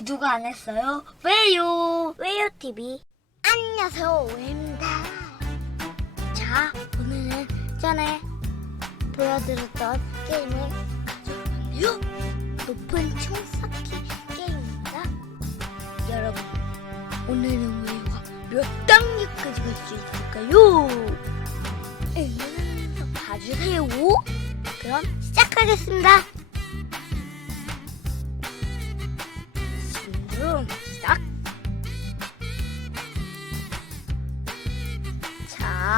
구독 안 했어요? 왜요? 왜요 TV? 안녕하세요 오입니다. 자 오늘은 전에 보여드렸던 게임을 가져왔는데요. 높은 총 쌓기 게임입니다. 여러분 오늘은 우리가 몇 단계까지 갈 수 있을까요? 음, 봐주세요. 그럼 시작하겠습니다.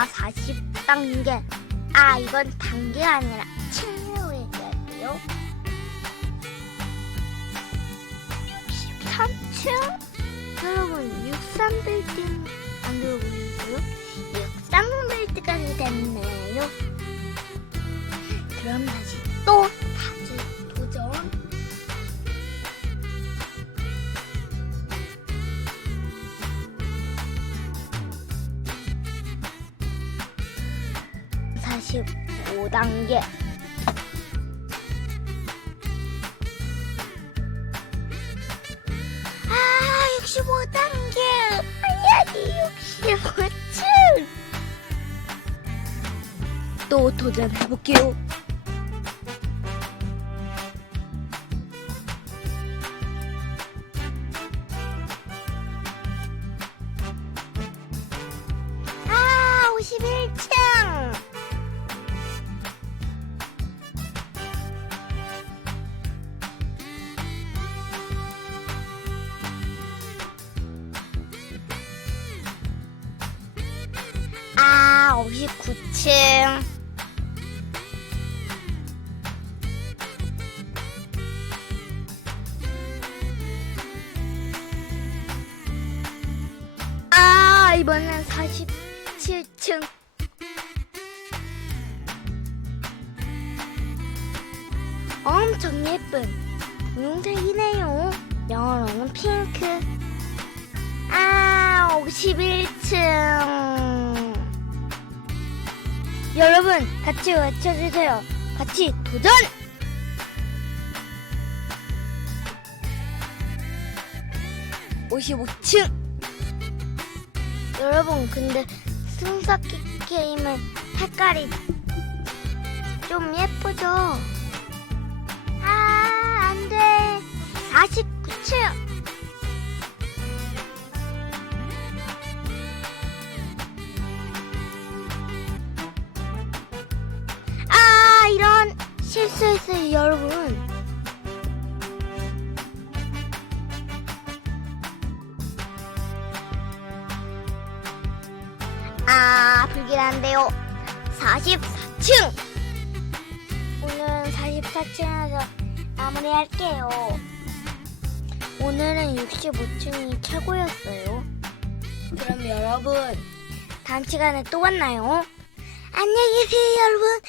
자, 40단계. 아, 이건 단계가 아니라 층으로 얘기할게요. 63층? 여러분, 63빌딩 안 들어보이세요? 63빌딩까지 됐네 45단계. 아 65단계. 아니 65층. 또 도전해볼게요. 아 51층. 아, 59층. 아, 이번엔 47층. 엄청 예쁜 분홍색이네요. 영어로는 핑크. 아, 51층. 여러분, 같이 외쳐주세요. 같이 도전! (55층) 여러분 근데 승사기 게임은 색깔이 좀 예쁘죠? 아 안돼 49층 실수했어요 여러분. 아 불길한데요. 44층. 오늘은 44층에서 마무리할게요. 오늘은 65층이 최고였어요. 그럼 여러분 다음 시간에 또 만나요. 안녕히 계세요 여러분